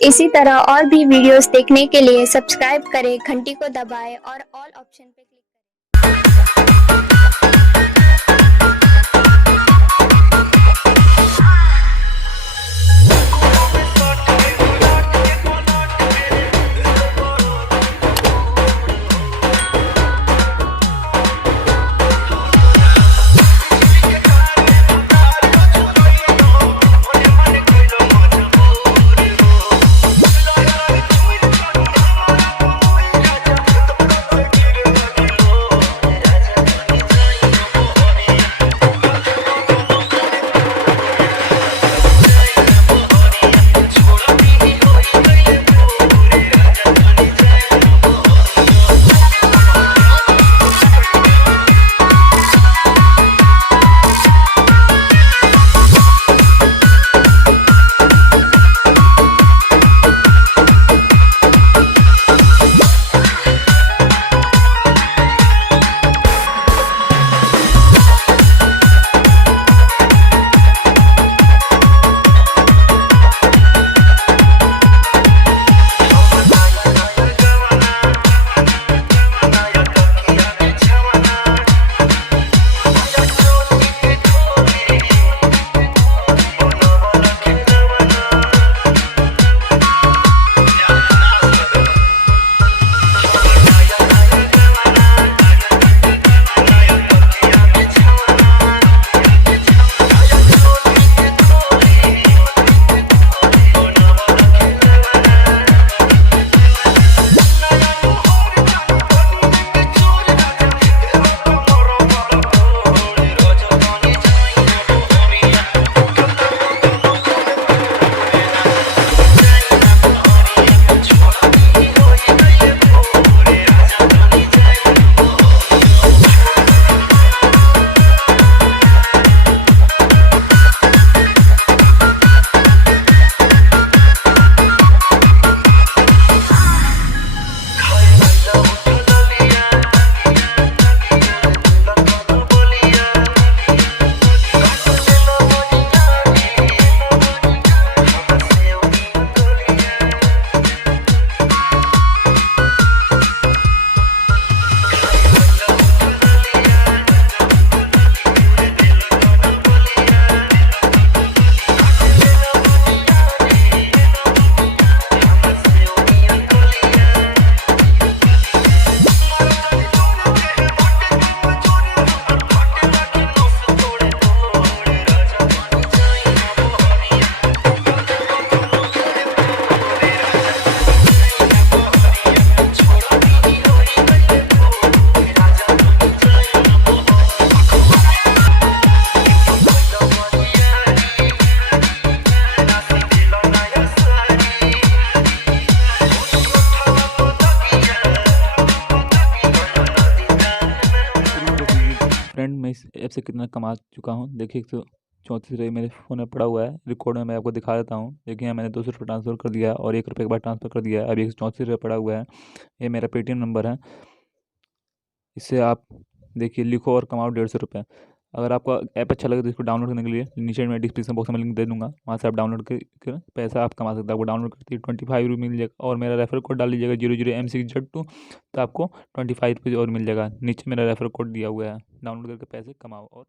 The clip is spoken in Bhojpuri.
इसी तरह और भी वीडियोस देखने के लिए सब्सक्राइब करें, घंटी को दबाएं और ऑल ऑप्शन पे क्लिक फ्रेंड मैं इस ऐप से कितना कमा चुका हूँ देखिए। 134 मेरे फ़ोन में पड़ा हुआ है, रिकॉर्ड में मैं आपको दिखा देता हूँ। देखिए यहाँ मैंने 200 रुपये ट्रांसफ़र कर दिया और 1 रुपये के बाद ट्रांसफ़र कर दिया। अभी 134 रुपये पड़ा हुआ है। ये मेरा पेटीएम नंबर है। इससे आप देखिए लिखो और कमाओ 150 रुपये। अगर आपका ऐप अच्छा लगे तो इसको डाउनलोड करने के लिए नीचे मैं डिस्क्रिप्शन बॉक्स में लिंक दे दूँगा, वहाँ से आप डाउनलोड कर पैसा आप कमा सकते हैं। आपको डाउनलोड करते ही 25 रुपये मिल जाएगा और मेरा रेफर कोड डाल दीजिएगा 00M6Z2, तो आपको 25 रुपये और मिल जाएगा। नीचे मेरा रेफर कोड दिया हुआ है, डाउनलोड करके पैसे कमाओ और